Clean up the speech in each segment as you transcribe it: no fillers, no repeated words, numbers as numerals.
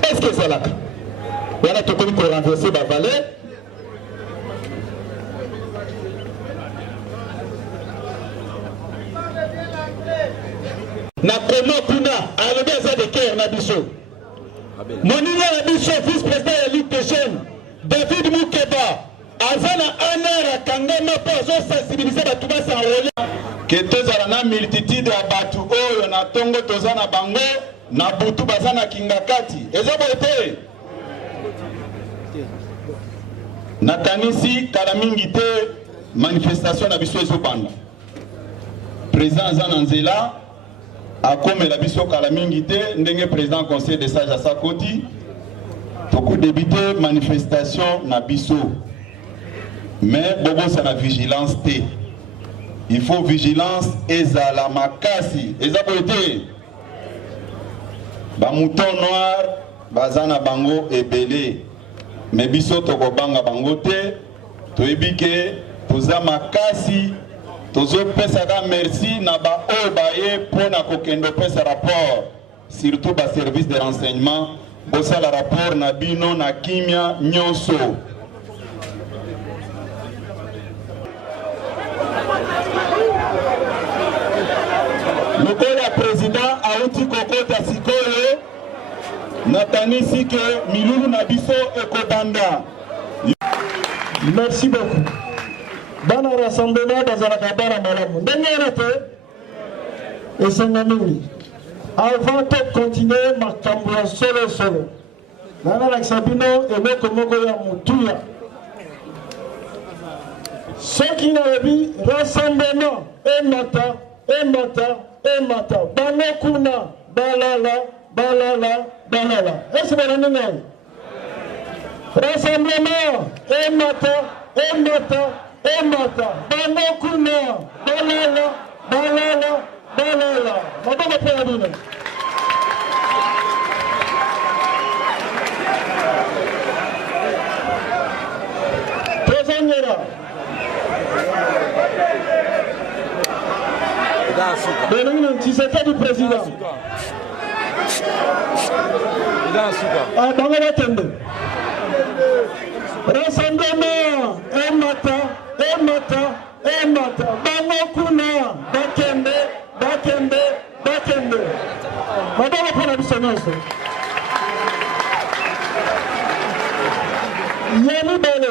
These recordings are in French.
Qu'est-ce que c'est là? Il y en a tout comme pour renverser ma valeur. Na kono kuna alobi eza de cœur na biso. Monini na biso vice-président ya Ligue des Jeunes David Moukeba azana honneur akangama po azo sensibiliser bato basanrole ke tozala na multitude ya bato oyo na tongo toza na bango na butu baza na kinga kati eza boye te nakanisi kala mingi te manifestation na biso ezobanda président aza na nzela akomela biso kala mingi te ndenge président conseil de sage asa koti toko débité manifestation na biso mais bobo ça na vigilance te il faut vigilance ezala makasi eza boye te ba mouton noir bazana bango ebele mais biso toko banga bango te toyebi ke toza makasi tozo pesa ka merci na ba oyo baye pona kokendo pesa rapport surtout ba service de renseignement bosala rapport na bino na kimia nyonso lokola président auti kokota sikoyo nakanisi ke milulu na biso ekobanda. Merci beaucoup. Dans le rassemblement bazalaka bara malamu ndenge wana te esenga mingi avant de continuer makambo ya solo nalakisa bino eloko moko ya motuya soki nayebi rassemblement emata bango kuna balala esi banani ngai rassemblement emata bango kuna balala maboko pe ya bino tozongela benongi na Tshisekedi président bango bakende rassemblement emata bango kuna bakende maboko mpona biso nyonso ya mibale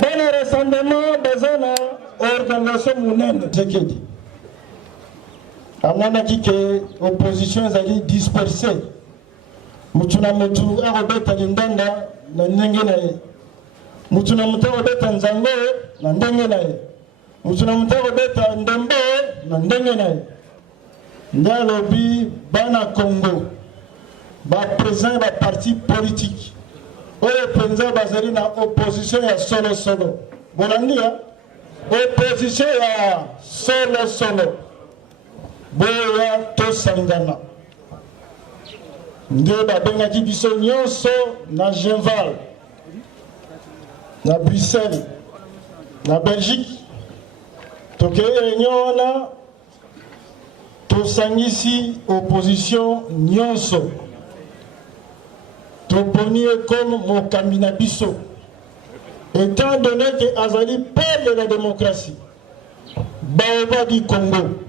bana rassemblement baza na organisation monene Tshisekedi amonaki ke opposition ezali disperse mutu na mutu akobeta lindanda na ndenge na ye mutu na mutu akobeta nzango na ndenge na ye mutu na mutu akobeta ndembo na ndenge na ye nde alobi bana Congo baprésident ba parti politique oyo mpenza bazali na opposition ya solo bolandi ya opposition ya solo boya tosangana nde babengaki biso nyonso na Genval na Bruxelles na Belgique tokei réunion wana tosangisi opposition nyonso toponi comme mokambi na biso étant donné que azali père de la démocratie baoba du Congo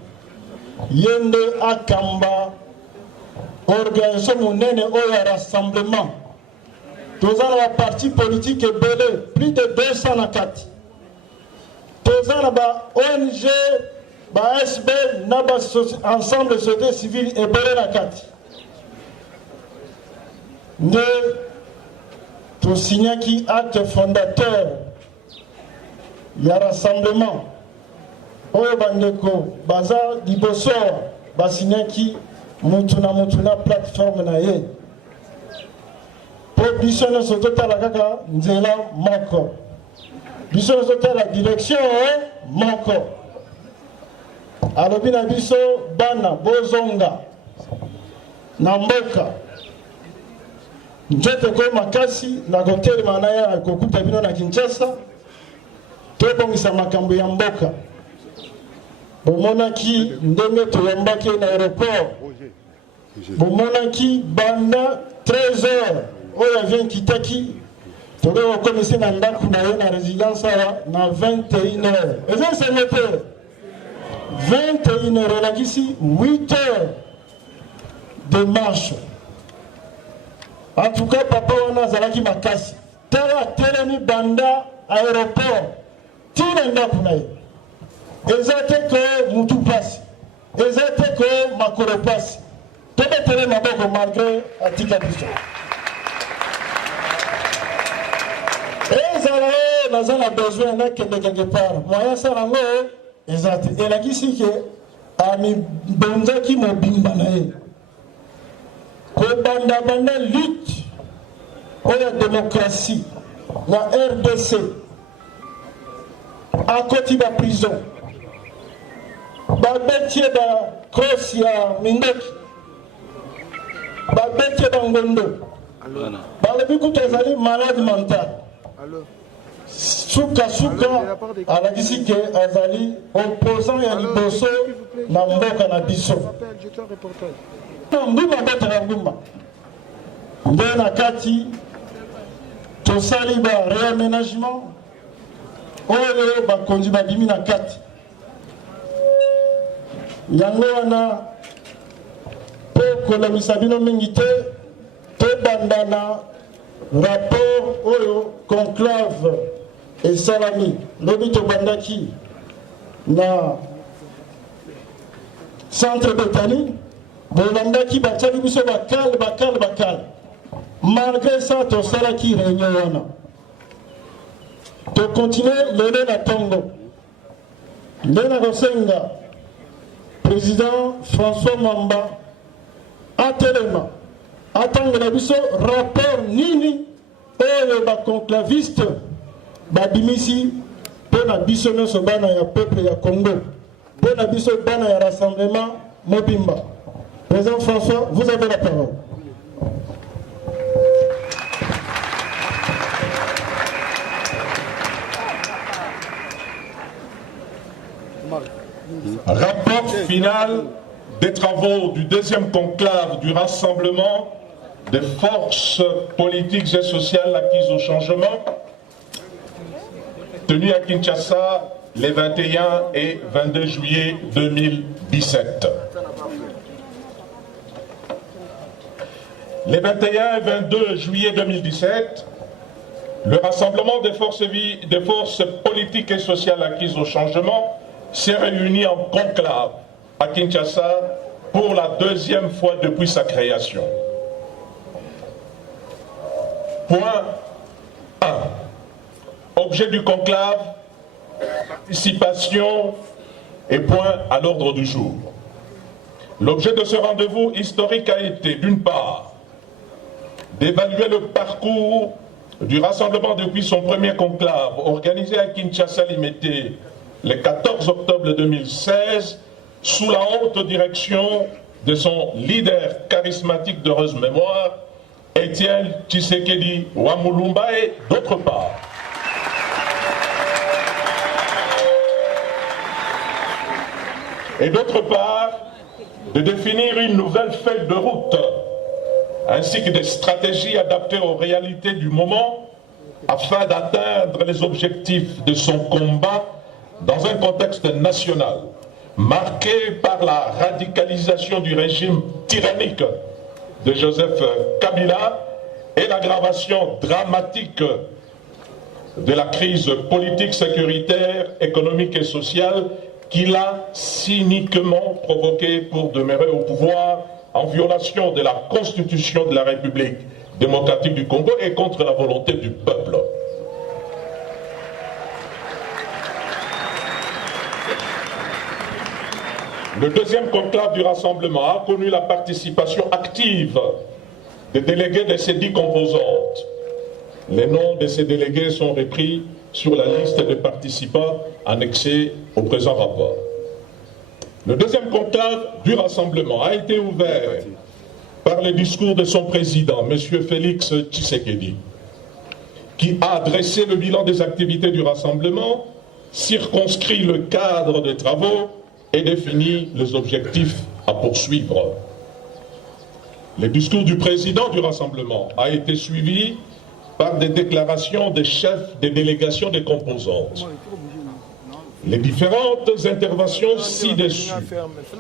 yende akamba organisation monene oyo rassemblement tozana ba parti politique ebele plus de 204 tozana ba ONG ba SB na ba ensemble société civile ebele na kati nde tosignaki acte fondateur ya rassemblement oyo bandeko baza liboso basignaki mutu na plateforme na ye po biso nyonso totala kaka nzela moko biso la direction moko alobi na biso bana bozonga na mboka njote ko makasi na kotelema na ya kokuta bino na Kinshasa tobongisa makambo ya mboka bomonaki ndenge toyambaki na aéroport bomonaki banda 13h oyo avion kitaki tobe okomisi na ndako na ye na résidence na 21h eza senete 21h elakisi 8h de marche. En tout cas, papa wana azalaki makasi tala telemi banda aéroport tina ndako na ye eza te ko mutu pasi eza te ko makolo pasi tobetele maboko malgré atika biso ezala oyo naza na besoin nakende quelque part moyen sala yango eza te elakisi ke amibonzaki mobimba na ye kobandabanda lutte oyo démocratie na RDC akoti ba prison babetie ba cross ya Mindoki babetie bangondo balobi kutu ezali malade mental suka alakisi ke azali opposant ya liboso na mboka na biso mbuma betaka mbuma nde na kati tosali ba réaménagement oyo bakonzi babimi na kati yango wana mpo kolemisa bino mingi te tobanda na rapport oyo conclave esalami lobi tobandaki na centre Bethany bolandaki batiaki biso bakale malgré ça tosalaki réunion wana tokontinue lelo na ntongo nde na kosenga président François Mamba atelema atangela biso rapport nini oyo baconclaviste babimisi mpo na biso nyonso bana ya peuple ya Congo mpo na biso bana ya rassemblement mobimba. Président François, vous avez la parole. Rapport final des travaux du deuxième conclave du rassemblement des forces politiques et sociales acquises au changement, tenu à Kinshasa les 21 et 22 juillet 2017. Les 21 et 22 juillet 2017, le rassemblement des forces politiques et sociales acquises au changement s'est réuni en conclave à Kinshasa pour la deuxième fois depuis sa création. Point 1. Objet du conclave, participation et point à l'ordre du jour. L'objet de ce rendez-vous historique a été, d'une part, d'évaluer le parcours du rassemblement depuis son premier conclave organisé à Kinshasa Limité le 14 octobre 2016 sous la haute direction de son leader charismatique d'heureuse mémoire, Étienne Tshisekedi Wamulumba, et d'autre part, de définir une nouvelle feuille de route ainsi que des stratégies adaptées aux réalités du moment afin d'atteindre les objectifs de son combat dans un contexte national marqué par la radicalisation du régime tyrannique de Joseph Kabila et l'aggravation dramatique de la crise politique, sécuritaire, économique et sociale qu'il a cyniquement provoquée pour demeurer au pouvoir en violation de la Constitution de la République démocratique du Congo et contre la volonté du peuple. Le deuxième conclave du rassemblement a connu la participation active des délégués de ces 10 composantes. Les noms de ces délégués sont repris sur la liste des participants annexée au présent rapport. Le deuxième conclave du rassemblement a été ouvert par le discours de son président, M. Félix Tshisekedi, qui a dressé le bilan des activités du rassemblement, circonscrit le cadre des travaux et définit les objectifs à poursuivre. Le discours du président du rassemblement a été suivi par des déclarations des chefs des délégations des composantes. Les différentes interventions ci-dessus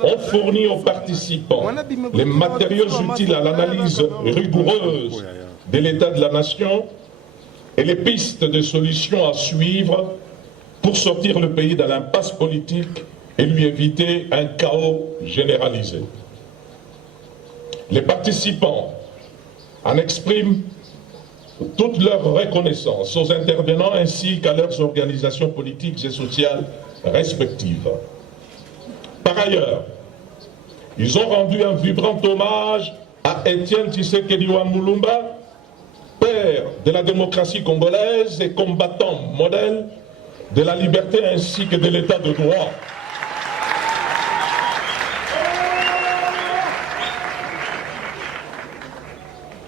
ont fourni aux participants les matériaux utiles à l'analyse rigoureuse de l'état de la nation et les pistes de solutions à suivre pour sortir le pays de l'impasse politique et lui éviter un chaos généralisé. Les participants en expriment toute leur reconnaissance aux intervenants ainsi qu'à leurs organisations politiques et sociales respectives. Par ailleurs, ils ont rendu un vibrant hommage à Étienne Tshisekedi Mulumba, père de la démocratie congolaise et combattant modèle de la liberté ainsi que de l'état de droit.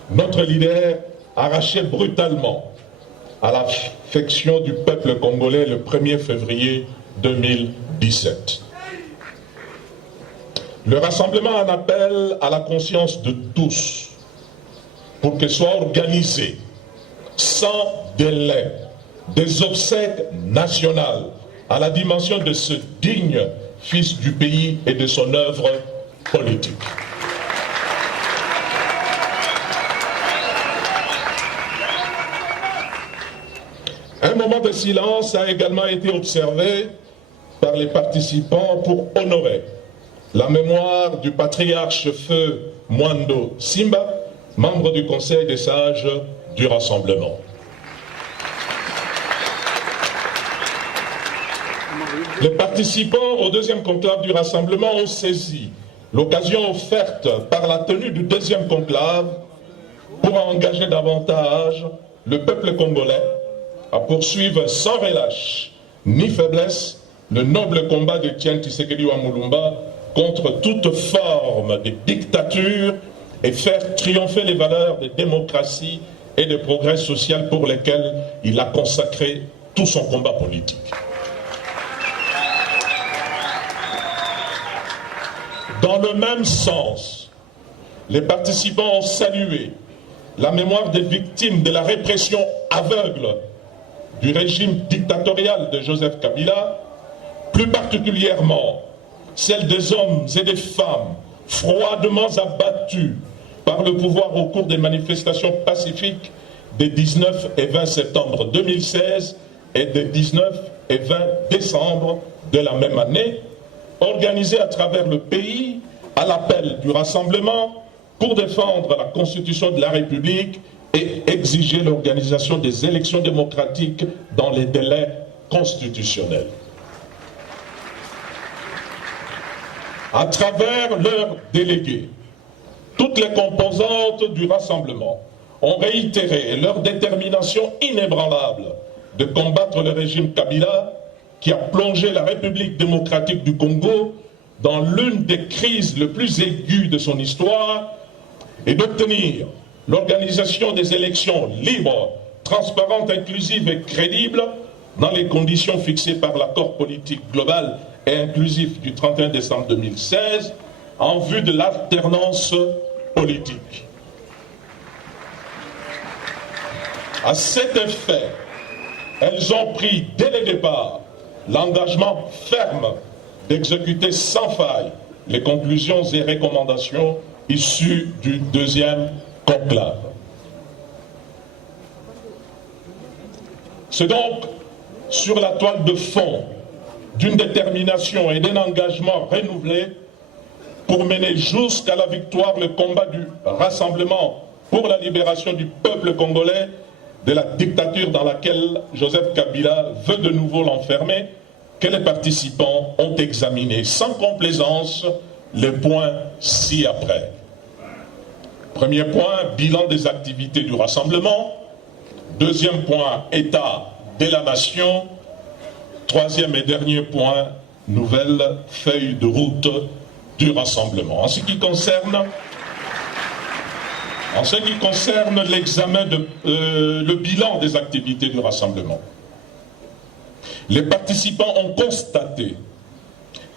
Notre leader arraché brutalement à l'affection du peuple congolais le 1er février 2017. Le rassemblement en appelle à la conscience de tous pour que soient organisées sans délai des obsèques nationales à la dimension de ce digne fils du pays et de son œuvre politique. Un moment de silence a également été observé par les participants pour honorer la mémoire du patriarche Feu Mwando Simba, membre du Conseil des sages du Rassemblement. Les participants au deuxième conclave du Rassemblement ont saisi l'occasion offerte par la tenue du deuxième conclave pour engager davantage le peuple congolais à poursuivre sans relâche ni faiblesse le noble combat de Étienne Tshisekedi Mulumba contre toute forme de dictature et faire triompher les valeurs de démocratie et de progrès social pour lesquelles il a consacré tout son combat politique. Dans le même sens, les participants ont salué la mémoire des victimes de la répression aveugle du régime dictatorial de Joseph Kabila, plus particulièrement celle des hommes et des femmes froidement abattus par le pouvoir au cours des manifestations pacifiques des 19 et 20 septembre 2016 et des 19 et 20 décembre de la même année, organisées à travers le pays à l'appel du Rassemblement pour défendre la Constitution de la République et exiger l'organisation des élections démocratiques dans les délais constitutionnels. À travers leurs délégués, toutes les composantes du Rassemblement ont réitéré leur détermination inébranlable de combattre le régime Kabila qui a plongé la République démocratique du Congo dans l'une des crises les plus aiguës de son histoire et d'obtenir l'organisation des élections libres, transparentes, inclusives et crédibles dans les conditions fixées par l'accord politique global et inclusif du 31 décembre 2016 en vue de l'alternance politique. À cet effet, elles ont pris dès le départ l'engagement ferme d'exécuter sans faille les conclusions et recommandations issues du deuxième conclave. C'est donc sur la toile de fond d'une détermination et d'un engagement renouvelé pour mener jusqu'à la victoire le combat du Rassemblement pour la libération du peuple congolais de la dictature dans laquelle Joseph Kabila veut de nouveau l'enfermer, que les participants ont examiné sans complaisance les points ci-après. Premier point, bilan des activités du Rassemblement. Deuxième point, état de la nation. Troisième et dernier point, nouvelle feuille de route du rassemblement. En ce qui concerne l'examen le bilan des activités du rassemblement, les participants ont constaté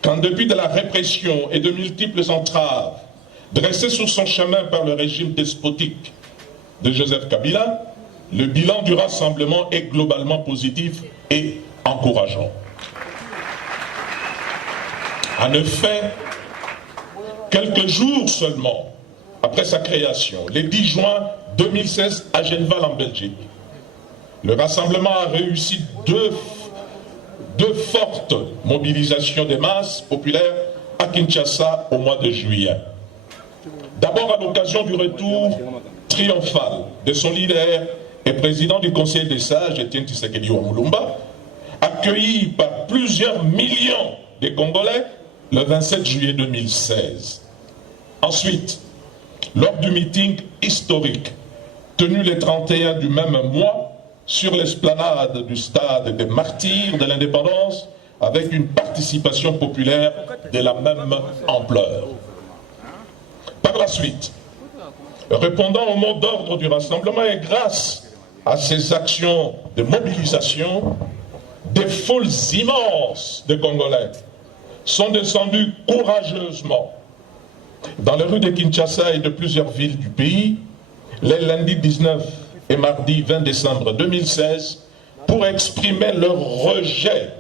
qu'en dépit de la répression et de multiples entraves dressées sur son chemin par le régime despotique de Joseph Kabila, le bilan du rassemblement est globalement positif et encourageant. En effet, quelques jours seulement après sa création, le 10 juin 2016 à Genval en Belgique, le rassemblement a réussi deux fortes mobilisations des masses populaires à Kinshasa au mois de juillet. D'abord à l'occasion du retour triomphal de son leader et président du Conseil des sages, Etienne Tshisekedi Wamulumba, accueilli par plusieurs millions de Congolais le 27 juillet 2016. Ensuite, lors du meeting historique tenu le 31 du même mois sur l'esplanade du stade des Martyrs de l'Indépendance, avec une participation populaire de la même ampleur. Par la suite, répondant au mot d'ordre du rassemblement et grâce à ces actions de mobilisation, des foules immenses de Congolais sont descendus courageusement dans les rues de Kinshasa et de plusieurs villes du pays, les lundis 19 et mardi 20 décembre 2016, pour exprimer leur rejet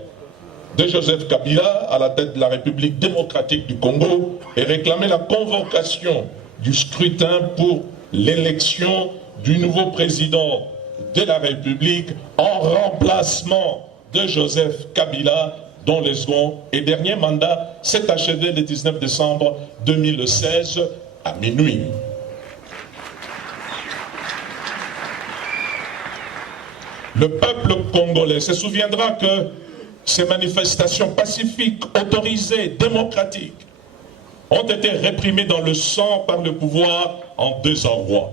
de Joseph Kabila à la tête de la République démocratique du Congo et réclamer la convocation du scrutin pour l'élection du nouveau président de la République en remplacement de Joseph Kabila, dont le second et dernier mandat s'est achevé le 19 décembre 2016 à minuit. Le peuple congolais se souviendra que ces manifestations pacifiques, autorisées, démocratiques, ont été réprimées dans le sang par le pouvoir en désarroi.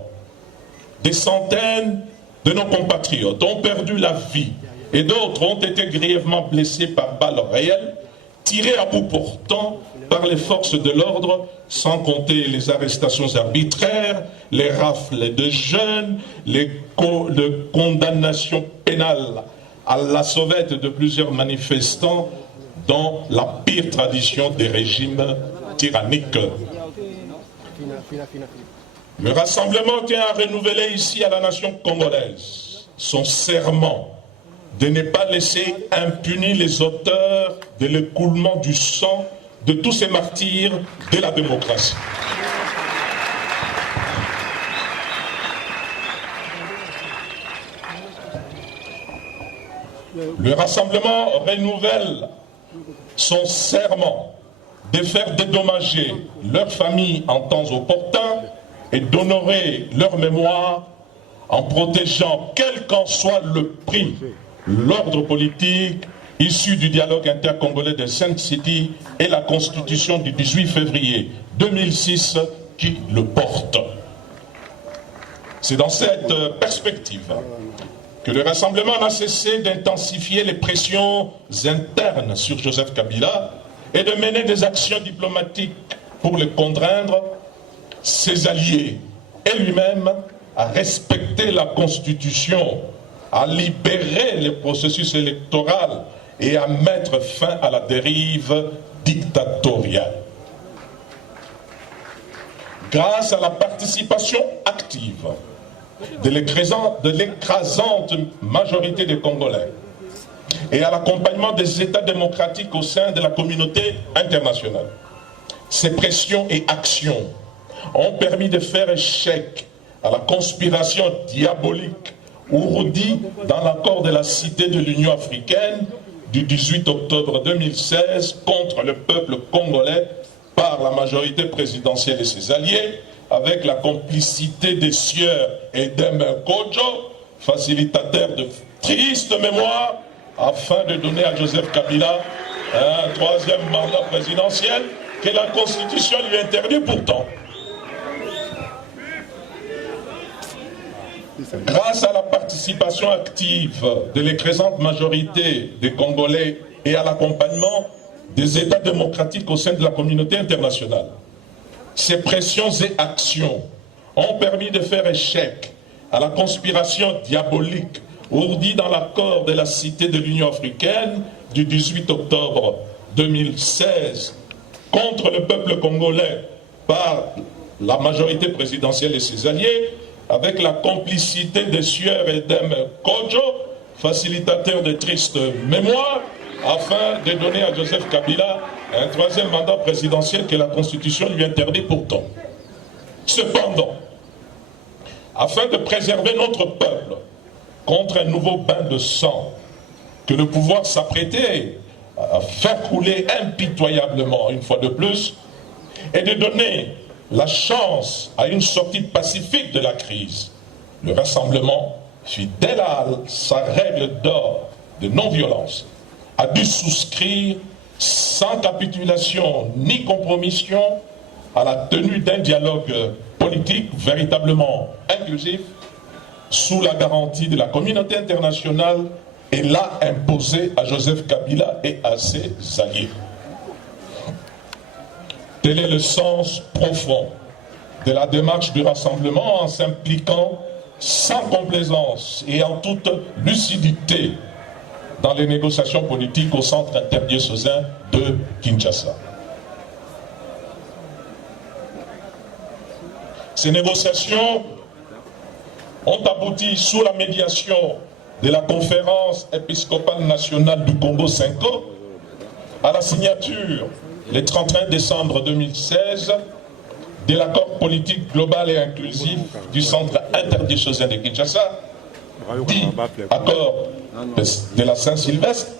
Des centaines de nos compatriotes ont perdu la vie et d'autres ont été grièvement blessés par balles réelles, tirés à bout portant par les forces de l'ordre, sans compter les arrestations arbitraires, les rafles de jeunes, les condamnations pénales à la sauvette de plusieurs manifestants dans la pire tradition des régimes tyranniques. Le rassemblement tient à renouveler ici à la nation congolaise son serment de ne pas laisser impunis les auteurs de l'écoulement du sang de tous ces martyrs de la démocratie. Le rassemblement renouvelle son serment de faire dédommager leurs familles en temps opportun et d'honorer leur mémoire en protégeant, quel qu'en soit le prix, l'ordre politique issu du dialogue intercongolais de Sainte City et la constitution du 18 février 2006 qui le porte. C'est dans cette perspective que le rassemblement n'a cessé d'intensifier les pressions internes sur Joseph Kabila et de mener des actions diplomatiques pour le contraindre, ses alliés et lui-même à respecter la Constitution, à libérer le processus électoral et à mettre fin à la dérive dictatoriale. Grâce à la participation active de l'écrasante majorité des Congolais et à l'accompagnement des États démocratiques au sein de la communauté internationale, ces pressions et actions ont permis de faire échec à la conspiration diabolique ourdie dans l'accord de la Cité de l'Union africaine du 18 octobre 2016 contre le peuple congolais par la majorité présidentielle et ses alliés, avec la complicité des sieurs Edem Kodjo, facilitateur de triste mémoire, afin de donner à Joseph Kabila un troisième mandat présidentiel que la Constitution lui interdit pourtant. Grâce à la participation active de l'écrasante majorité des Congolais et à l'accompagnement des États démocratiques au sein de la communauté internationale, ces pressions et actions ont permis de faire échec à la conspiration diabolique ourdie dans l'accord de la Cité de l'Union africaine du 18 octobre 2016 contre le peuple congolais par la majorité présidentielle et ses alliés, avec la complicité de Sieur Edem Kodjo, facilitateur de tristes mémoires, afin de donner à Joseph Kabila un troisième mandat présidentiel que la Constitution lui interdit pourtant. Cependant, afin de préserver notre peuple contre un nouveau bain de sang que le pouvoir s'apprêtait à faire couler impitoyablement une fois de plus, et de donner la chance à une sortie pacifique de la crise, le rassemblement, fidèle à sa règle d'or de non-violence, a dû souscrire sans capitulation ni compromission à la tenue d'un dialogue politique véritablement inclusif sous la garantie de la communauté internationale et l'a imposé à Joseph Kabila et à ses alliés. Tel est le sens profond de la démarche du rassemblement en s'impliquant sans complaisance et en toute lucidité dans les négociations politiques au centre interdiocésain de Kinshasa. Ces négociations ont abouti sous la médiation de la conférence épiscopale nationale du Congo 5 à la signature le 31 décembre 2016 de l'accord politique global et inclusif du centre interdiocésain de Kinshasa, dit accord de la Saint-Sylvestre,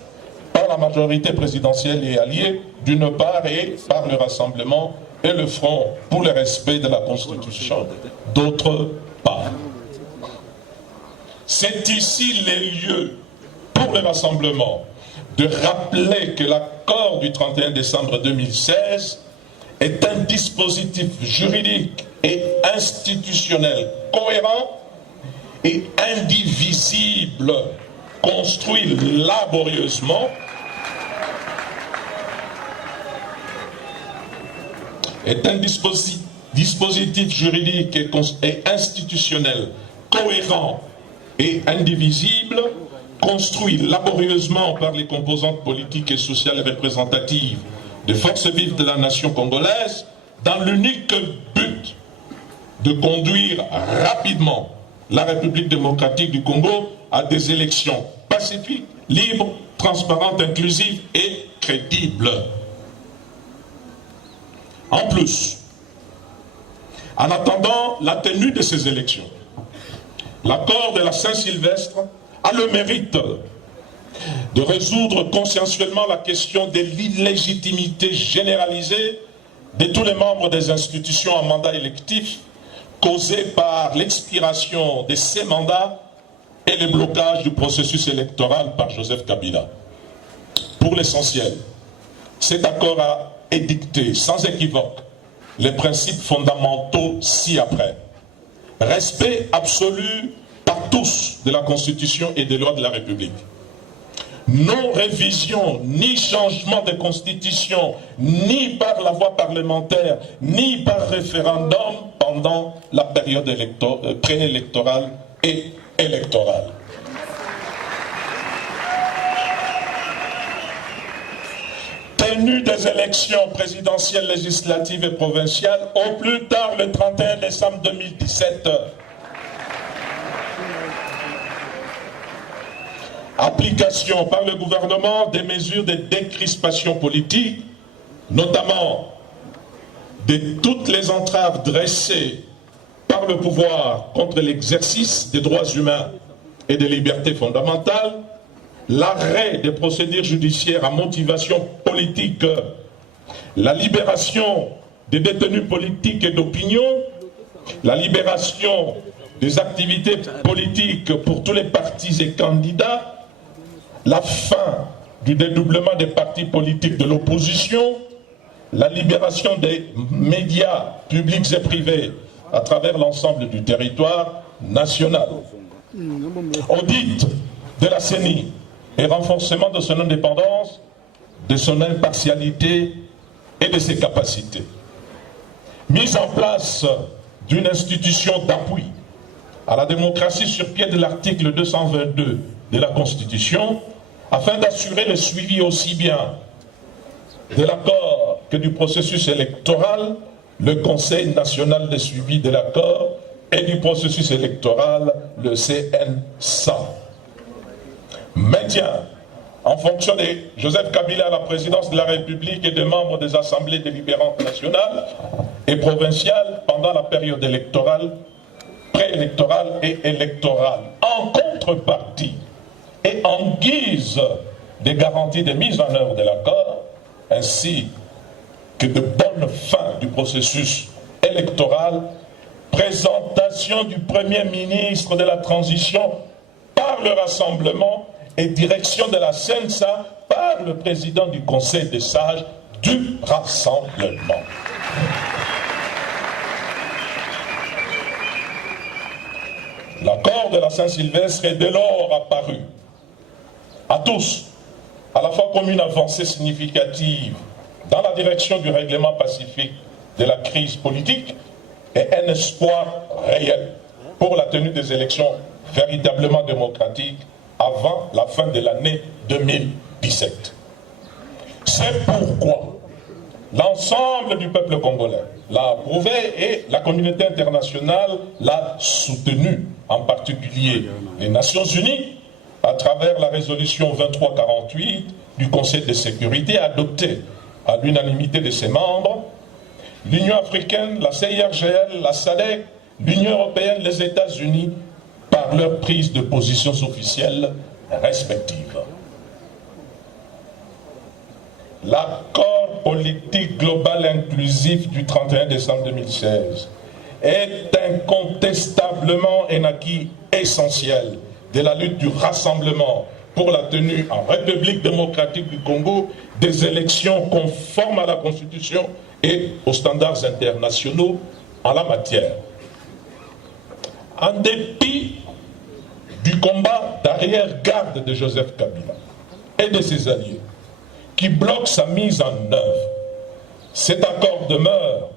par la majorité présidentielle et alliée d'une part et par le rassemblement et le Front pour le respect de la Constitution d'autre part. C'est ici les lieux pour le rassemblement de rappeler que l'accord du 31 décembre 2016 est un dispositif juridique et institutionnel cohérent et indivisible, construit laborieusement est un dispositif juridique et institutionnel cohérent et indivisible, construit laborieusement par les composantes politiques et sociales représentatives des forces vives de la nation congolaise, dans l'unique but de conduire rapidement la République démocratique du Congo à des élections pacifiques, libres, transparentes, inclusives et crédibles. En plus, en attendant la tenue de ces élections, l'accord de la Saint-Sylvestre a le mérite de résoudre consensuellement la question de l'illégitimité généralisée de tous les membres des institutions en mandat électif causée par l'expiration de ces mandats et le blocage du processus électoral par Joseph Kabila. Pour l'essentiel, cet accord a édicté sans équivoque les principes fondamentaux ci-après. Respect absolu par tous de la Constitution et des lois de la République. Non révision ni changement de constitution, ni par la voie parlementaire, ni par référendum pendant la période préélectorale et électorale. Tenue des élections présidentielles, législatives et provinciales au plus tard le 31 décembre 2017. Application par le gouvernement des mesures de décrispation politique, notamment de toutes les entraves dressées par le pouvoir contre l'exercice des droits humains et des libertés fondamentales, l'arrêt des procédures judiciaires à motivation politique, la libération des détenus politiques et d'opinion, la libération des activités politiques pour tous les partis et candidats, la fin du dédoublement des partis politiques de l'opposition, la libération des médias publics et privés à travers l'ensemble du territoire national. audit de la CENI et renforcement de son indépendance, de son impartialité et de ses capacités. Mise en place d'une institution d'appui à la démocratie sur pied de l'article 222 de la Constitution, afin d'assurer le suivi aussi bien de l'accord que du processus électoral, le Conseil national de suivi de l'accord et du processus électoral, le CNSA. Maintien en fonction de Joseph Kabila à la présidence de la République et des membres des assemblées délibérantes nationales et provinciales pendant la période électorale, préélectorale et électorale. En contrepartie et en guise des garanties de mise en œuvre de l'accord, ainsi que de bonne fin du processus électoral, présentation du Premier ministre de la transition par le Rassemblement et direction de la CNSA par le président du Conseil des sages du Rassemblement. L'accord de la Saint-Sylvestre est dès lors apparu à tous, à la fois comme une avancée significative dans la direction du règlement pacifique de la crise politique et un espoir réel pour la tenue des élections véritablement démocratiques avant la fin de l'année 2017. C'est pourquoi l'ensemble du peuple congolais l'a approuvé et la communauté internationale l'a soutenu, en particulier les Nations Unies, à travers la résolution 2348 du Conseil de sécurité adoptée à l'unanimité de ses membres, l'Union africaine, la CIRGL, la SADC, l'Union européenne, les États-Unis, par leur prise de positions officielles respectives. L'accord politique global inclusif du 31 décembre 2016 est incontestablement un acquis essentiel de la lutte du rassemblement pour la tenue en République démocratique du Congo des élections conformes à la Constitution et aux standards internationaux en la matière. En dépit du combat d'arrière-garde de Joseph Kabila et de ses alliés qui bloquent sa mise en œuvre, cet accord demeure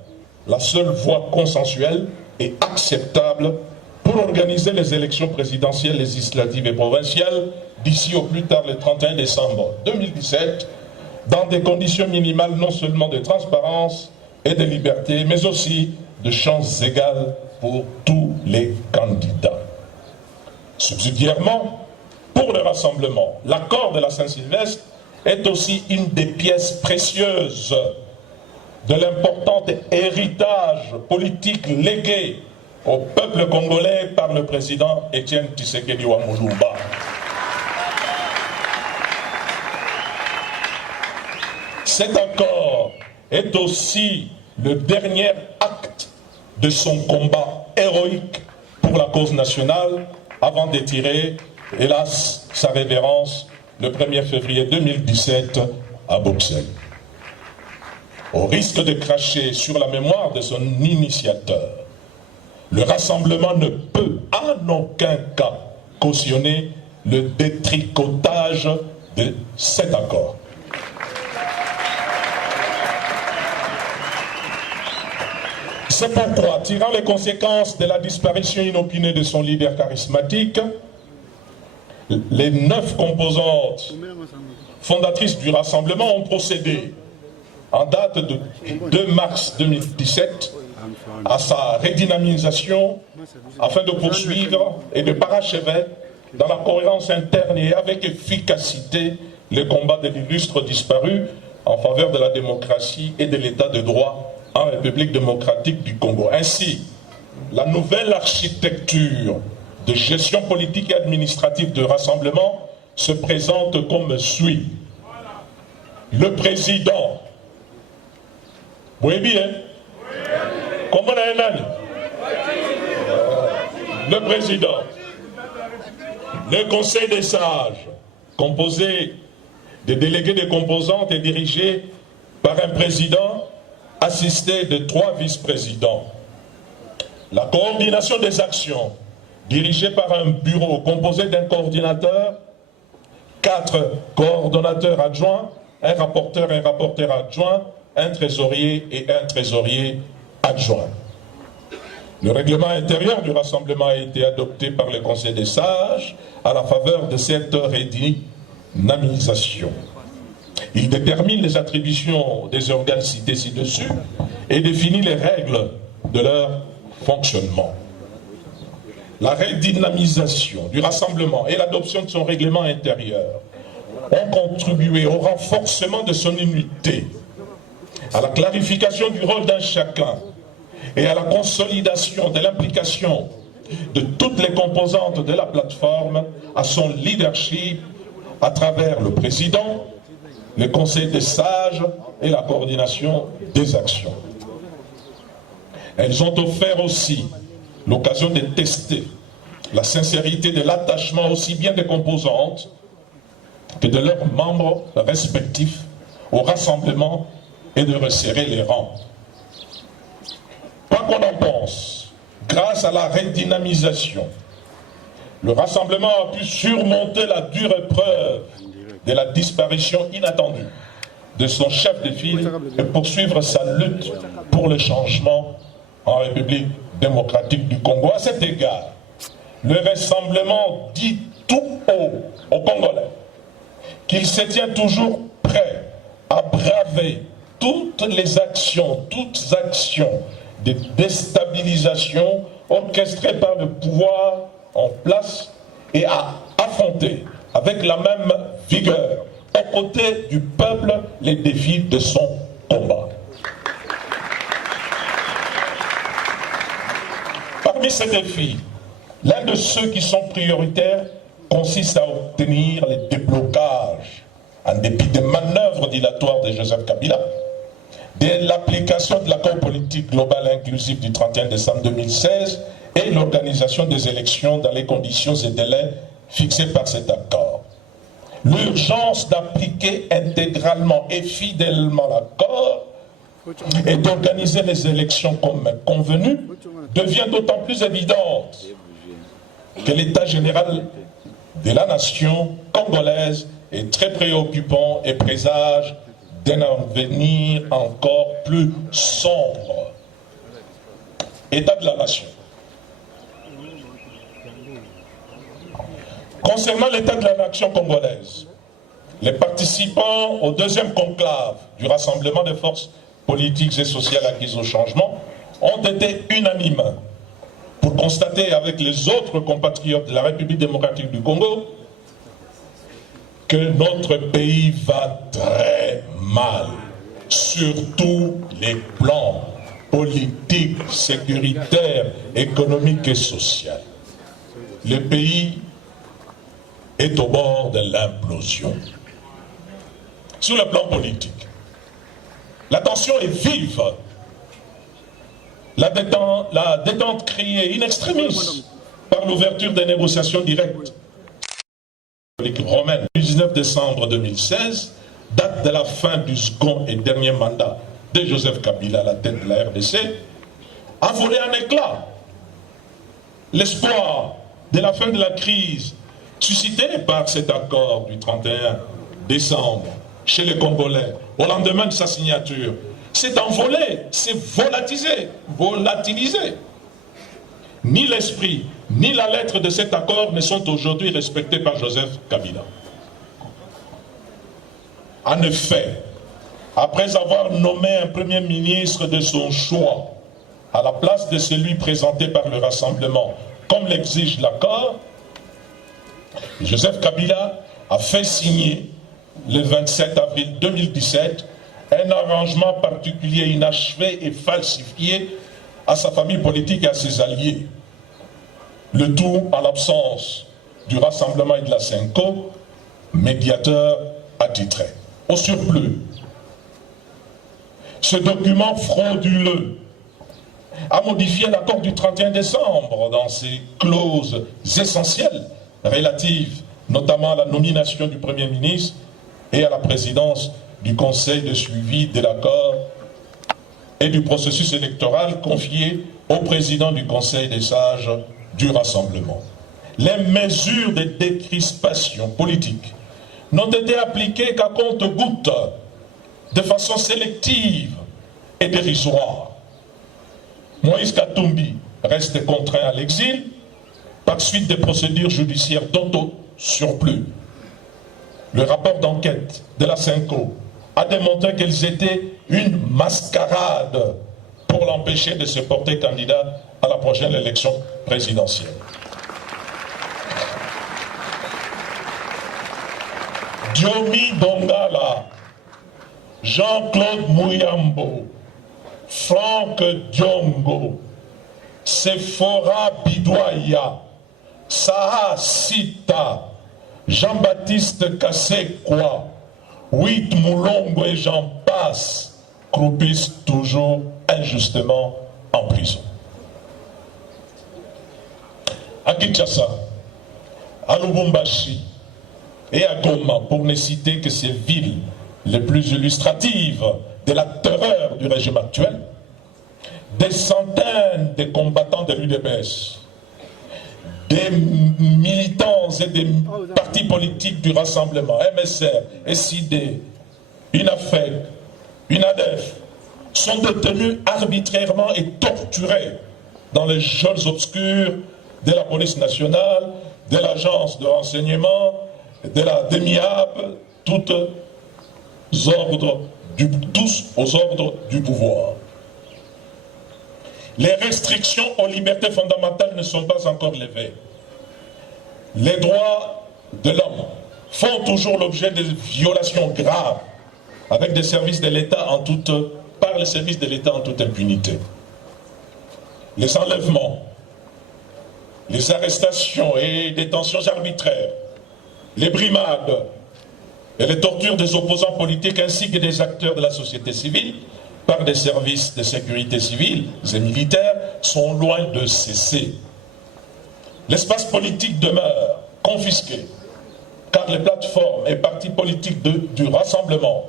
la seule voie consensuelle et acceptable pour organiser les élections présidentielles, législatives et provinciales d'ici au plus tard le 31 décembre 2017, dans des conditions minimales non seulement de transparence et de liberté, mais aussi de chances égales pour tous les candidats. Subsidiairement, pour le rassemblement, l'accord de la Saint-Sylvestre est aussi une des pièces précieuses de l'important héritage politique légué au peuple congolais par le président Etienne Tshisekedi Wamulumba. Cet accord est aussi le dernier acte de son combat héroïque pour la cause nationale avant d'étirer, hélas, sa révérence le 1er février 2017 à Bruxelles. Au risque de cracher sur la mémoire de son initiateur, le rassemblement ne peut en aucun cas cautionner le détricotage de cet accord. C'est pourquoi, tirant les conséquences de la disparition inopinée de son leader charismatique, les 9 composantes fondatrices du rassemblement ont procédé, en date de 2 mars 2017, à sa redynamisation afin de poursuivre et de parachever dans la cohérence interne et avec efficacité le combat de l'illustre disparu en faveur de la démocratie et de l'état de droit en République démocratique du Congo. Ainsi, la nouvelle architecture de gestion politique et administrative de rassemblement se présente comme suit. Le président, oui bien, comment le président, le conseil des sages, composé des délégués des composantes et dirigé par un président, assisté de 3 vice-présidents. La coordination des actions dirigé par un bureau composé d'un coordinateur, 4 coordonnateurs adjoints, un rapporteur adjoint, un trésorier et un trésorier adjoint. Le règlement intérieur du rassemblement a été adopté par le Conseil des sages à la faveur de cette redynamisation. Il détermine les attributions des organes cités ci-dessus et définit les règles de leur fonctionnement. La redynamisation du rassemblement et l'adoption de son règlement intérieur ont contribué au renforcement de son unité, à la clarification du rôle d'un chacun et à la consolidation de l'implication de toutes les composantes de la plateforme à son leadership à travers le président, le conseil des sages et la coordination des actions. Elles ont offert aussi l'occasion de tester la sincérité de l'attachement aussi bien des composantes que de leurs membres respectifs au rassemblement et de resserrer les rangs. Quoi qu'on en pense, grâce à la redynamisation, le rassemblement a pu surmonter la dure épreuve de la disparition inattendue de son chef de file et poursuivre sa lutte pour le changement en République démocratique du Congo. À cet égard, le rassemblement dit tout haut aux Congolais qu'il se tient toujours prêt à braver toutes actions de déstabilisation orchestrées par le pouvoir en place et à affronter avec la même vigueur aux côtés du peuple les défis de son combat. Parmi ces défis, l'un de ceux qui sont prioritaires consiste à obtenir le déblocage, en dépit des manœuvres dilatoires de Joseph Kabila, de l'application de l'accord politique global inclusif du 31 décembre 2016 et l'organisation des élections dans les conditions et délais fixés par cet accord. L'urgence d'appliquer intégralement et fidèlement l'accord et d'organiser les élections comme convenu devient d'autant plus évidente que l'état général de la nation congolaise est très préoccupant et présage d'un avenir encore plus sombre. État de la nation. Concernant l'état de la nation congolaise, les participants au deuxième conclave du rassemblement des forces politiques et sociales acquises au changement ont été unanimes pour constater avec les autres compatriotes de la République démocratique du Congo que notre pays va très mal sur tous les plans politiques, sécuritaires, économiques et sociaux. Le pays est au bord de l'implosion. Sur le plan politique, la tension est vive. La détente créée in extremis par l'ouverture des négociations directes romaine du 19 décembre 2016, date de la fin du second et dernier mandat de Joseph Kabila à la tête de la RDC, a volé un éclat. L'espoir de la fin de la crise suscité par cet accord du 31 décembre chez les Congolais au lendemain de sa signature s'est envolé, s'est volatilisé. Ni l'esprit, ni la lettre de cet accord ne sont aujourd'hui respectés par Joseph Kabila. En effet, après avoir nommé un premier ministre de son choix à la place de celui présenté par le Rassemblement, comme l'exige l'accord, Joseph Kabila a fait signer le 27 avril 2017 un arrangement particulier inachevé et falsifié à sa famille politique et à ses alliés. Le tout en l'absence du Rassemblement et de la CENCO, médiateur attitré. Au surplus, ce document frauduleux a modifié l'accord du 31 décembre dans ses clauses essentielles relatives notamment à la nomination du Premier ministre et à la présidence du Conseil de suivi de l'accord et du processus électoral confié au président du Conseil des sages du rassemblement. Les mesures de décrispation politique n'ont été appliquées qu'à compte-gouttes, de façon sélective et dérisoire. Moïse Katumbi reste contraint à l'exil par suite des procédures judiciaires d'auto-surplus. Le rapport d'enquête de la Cinco a démontré qu'ils étaient une mascarade pour l'empêcher de se porter candidat à la prochaine élection présidentielle. Diomi Dongala, Jean-Claude Mouyambo, Franck Diongo, Sephora Bidouaya, Saha Sita, Jean-Baptiste Kassekwa, Huit Moulongo et j'en passe, croupissent toujours injustement en prison. À Kinshasa, à Lubumbashi et à Goma, pour ne citer que ces villes les plus illustratives de la terreur du régime actuel, des centaines de combattants de l'UDPS, des militants et des partis politiques du rassemblement, MSR, SID, UNAFEC, UNADEF, sont détenus arbitrairement et torturés dans les geôles obscures de la police nationale, de l'agence de renseignement, de la DEMIAB, tous aux ordres du pouvoir. Les restrictions aux libertés fondamentales ne sont pas encore levées. Les droits de l'homme font toujours l'objet de violations graves avec des services de l'État par les services de l'État en toute impunité. Les enlèvements, les arrestations et détentions arbitraires, les brimades et les tortures des opposants politiques ainsi que des acteurs de la société civile par des services de sécurité civile et militaires sont loin de cesser. L'espace politique demeure confisqué car les plateformes et partis politiques du rassemblement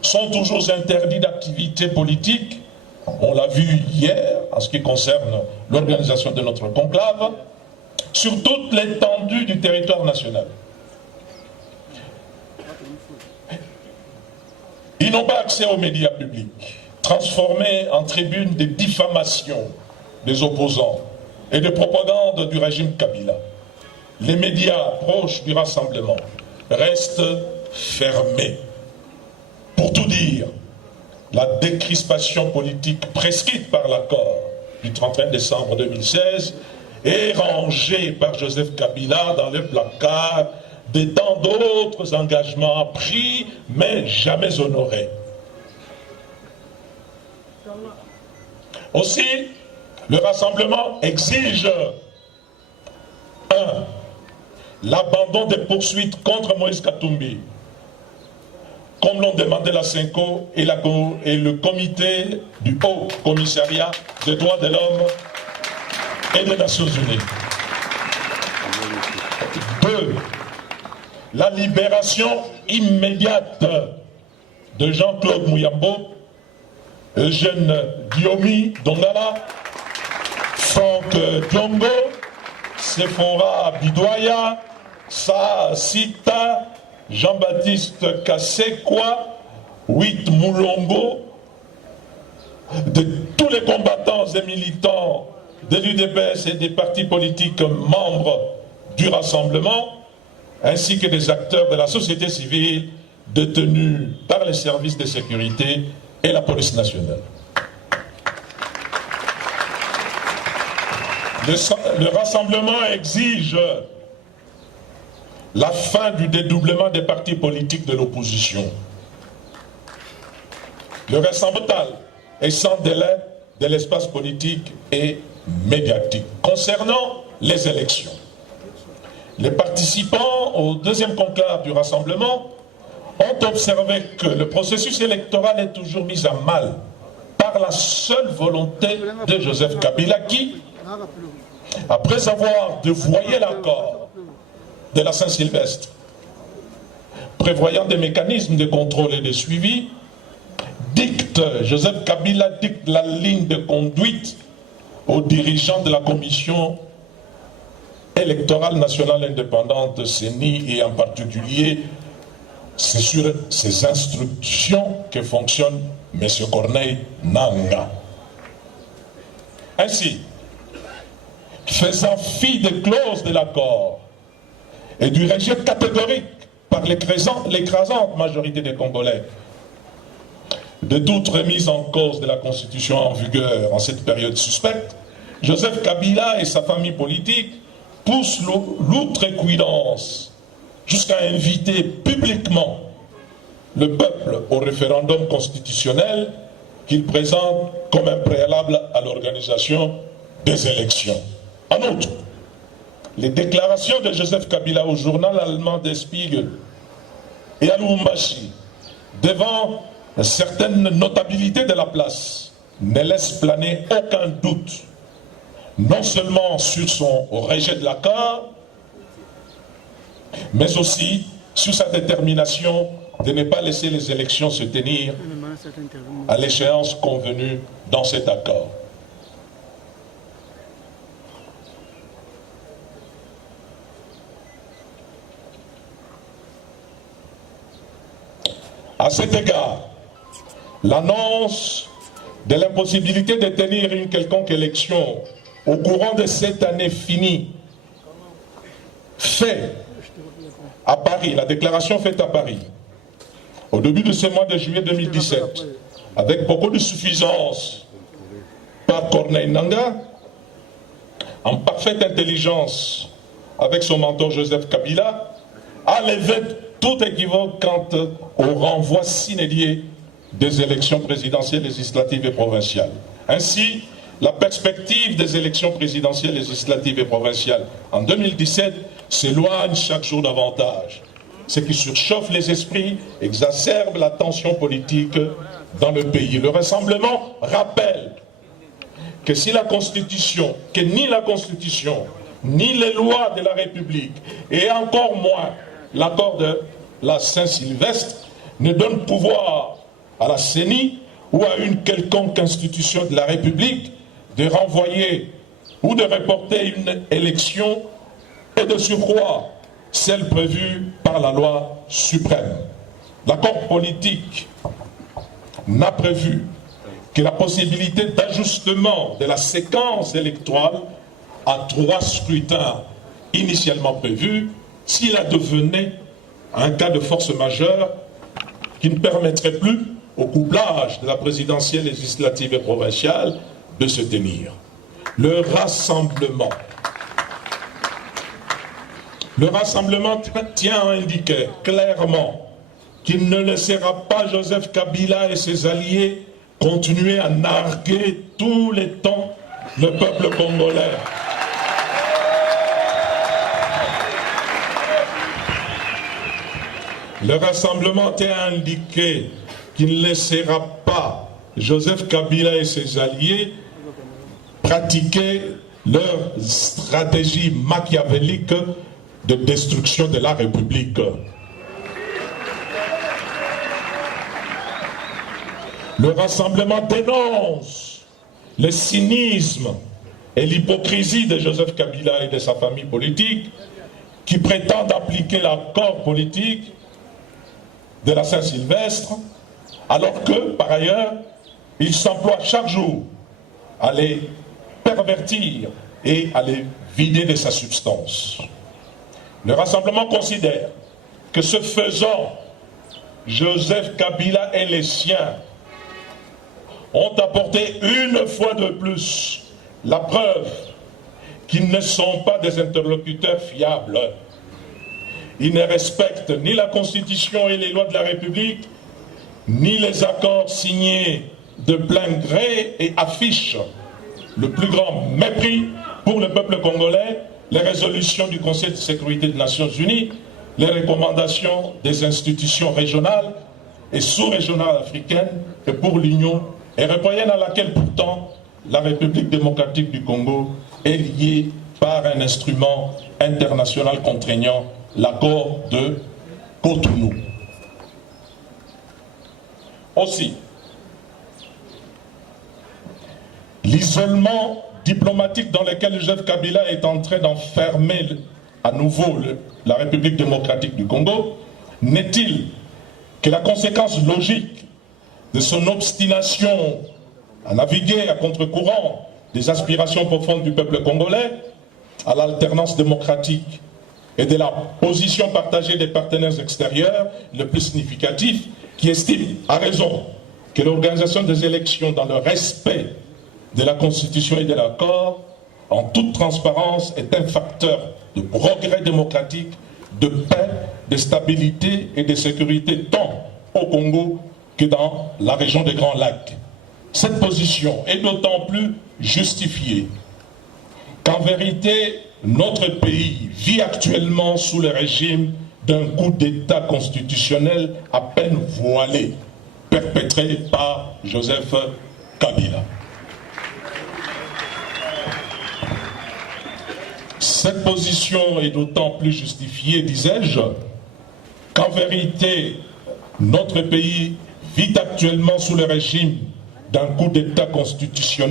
sont toujours interdits d'activité politique. On l'a vu hier en ce qui concerne l'organisation de notre conclave sur toute l'étendue du territoire national. Ils n'ont pas accès aux médias publics, transformés en tribunes de diffamation des opposants et de propagande du régime Kabila. Les médias proches du rassemblement restent fermés. Pour tout dire, la décrispation politique prescrite par l'accord du 31 décembre 2016 est rangée par Joseph Kabila dans le placard de tant d'autres engagements pris mais jamais honorés. Aussi, le rassemblement exige 1. L'abandon des poursuites contre Moïse Katumbi, comme l'ont demandé la Cinco et le comité du Haut Commissariat des droits de l'homme et des Nations Unies. 2. La libération immédiate de Jean-Claude Mouyambo, Eugène Diomi Dongala, Franck Diongo, Sephora Bidouaya, Saha Sita, Jean-Baptiste Kassekwa, Huit Moulongo, de tous les combattants et militants de l'UDPS et des partis politiques membres du rassemblement, ainsi que des acteurs de la société civile détenus par les services de sécurité et la police nationale. Le rassemblement exige la fin du dédoublement des partis politiques de l'opposition. Le rassemblement total et sans délai de l'espace politique et médiatique. Concernant les élections, les participants au deuxième conclave du rassemblement ont observé que le processus électoral est toujours mis à mal par la seule volonté de Joseph Kabila qui, après avoir dévoyé l'accord de la Saint-Sylvestre, prévoyant des mécanismes de contrôle et de suivi, Joseph Kabila dicte la ligne de conduite aux dirigeants de la commission électorale nationale indépendante, CENI, et en particulier, c'est sur ces instructions que fonctionne M. Corneille Nangaa. Ainsi, faisant fi des clauses de l'accord et du rejet catégorique par l'écrasante majorité des Congolais de toute remise en cause de la Constitution en vigueur en cette période suspecte, Joseph Kabila et sa famille politique poussent l'outrecuidance jusqu'à inviter publiquement le peuple au référendum constitutionnel qu'il présente comme un préalable à l'organisation des élections. En outre, les déclarations de Joseph Kabila au journal allemand Der Spiegel et à Lubumbashi devant certaines notabilités de la place ne laissent planer aucun doute, non seulement sur son rejet de l'accord, mais aussi sur sa détermination de ne pas laisser les élections se tenir à l'échéance convenue dans cet accord. À cet égard, l'annonce de l'impossibilité de tenir une quelconque élection au courant de cette année finie, fait à Paris, la déclaration faite à Paris, au début de ce mois de juillet 2017, avec beaucoup de suffisance par Corneille Nangaa, en parfaite intelligence avec son mentor Joseph Kabila, a levé tout équivoque quant au renvoi sine die des élections présidentielles, législatives et provinciales. Ainsi, la perspective des élections présidentielles, législatives et provinciales en 2017 s'éloigne chaque jour davantage, ce qui surchauffe les esprits, exacerbe la tension politique dans le pays. Le Rassemblement rappelle que si la Constitution, que ni la Constitution, ni les lois de la République, et encore moins l'accord de la Saint-Sylvestre, ne donnent pouvoir à la CENI ou à une quelconque institution de la République de renvoyer ou de reporter une élection, et de surcroît celle prévue par la loi suprême. L'accord politique n'a prévu que la possibilité d'ajustement de la séquence électorale à 3 scrutins initialement prévus s'il advenait un cas de force majeure qui ne permettrait plus au couplage de la présidentielle, législative et provinciale de se tenir. Le rassemblement tient à indiquer clairement qu'il ne laissera pas Joseph Kabila et ses alliés continuer à narguer tous les temps le peuple congolais. Le Rassemblement tient à indiquer qu'il ne laissera pas Joseph Kabila et ses alliés pratiquer leur stratégie machiavélique de destruction de la République. Le Rassemblement dénonce le cynisme et l'hypocrisie de Joseph Kabila et de sa famille politique qui prétendent appliquer l'accord politique de la Saint-Sylvestre, alors que, par ailleurs, ils s'emploient chaque jour à les pervertir et à les vider de sa substance. Le Rassemblement considère que ce faisant, Joseph Kabila et les siens ont apporté une fois de plus la preuve qu'ils ne sont pas des interlocuteurs fiables. Ils ne respectent ni la Constitution et les lois de la République, ni les accords signés de plein gré et affichent le plus grand mépris pour le peuple congolais, les résolutions du Conseil de sécurité des Nations Unies, les recommandations des institutions régionales et sous-régionales africaines et pour l'Union européenne à laquelle pourtant la République démocratique du Congo est liée par un instrument international contraignant, l'accord de Cotonou. Aussi, l'isolement diplomatique dans lequel Joseph Kabila est en train d'enfermer à nouveau la République démocratique du Congo n'est-il que la conséquence logique de son obstination à naviguer à contre-courant des aspirations profondes du peuple congolais à l'alternance démocratique et de la position partagée des partenaires extérieurs, le plus significatif, qui estime, à raison, que l'organisation des élections dans le respect de la Constitution et de l'accord, en toute transparence, est un facteur de progrès démocratique, de paix, de stabilité et de sécurité tant au Congo que dans la région des Grands Lacs. Cette position est d'autant plus justifiée qu'en vérité, notre pays vit actuellement sous le régime d'un coup d'État constitutionnel à peine voilé, perpétré par Joseph Kabila. Cette position est d'autant plus justifiée, disais-je, qu'en vérité, notre pays vit actuellement sous le régime d'un coup d'État constitutionnel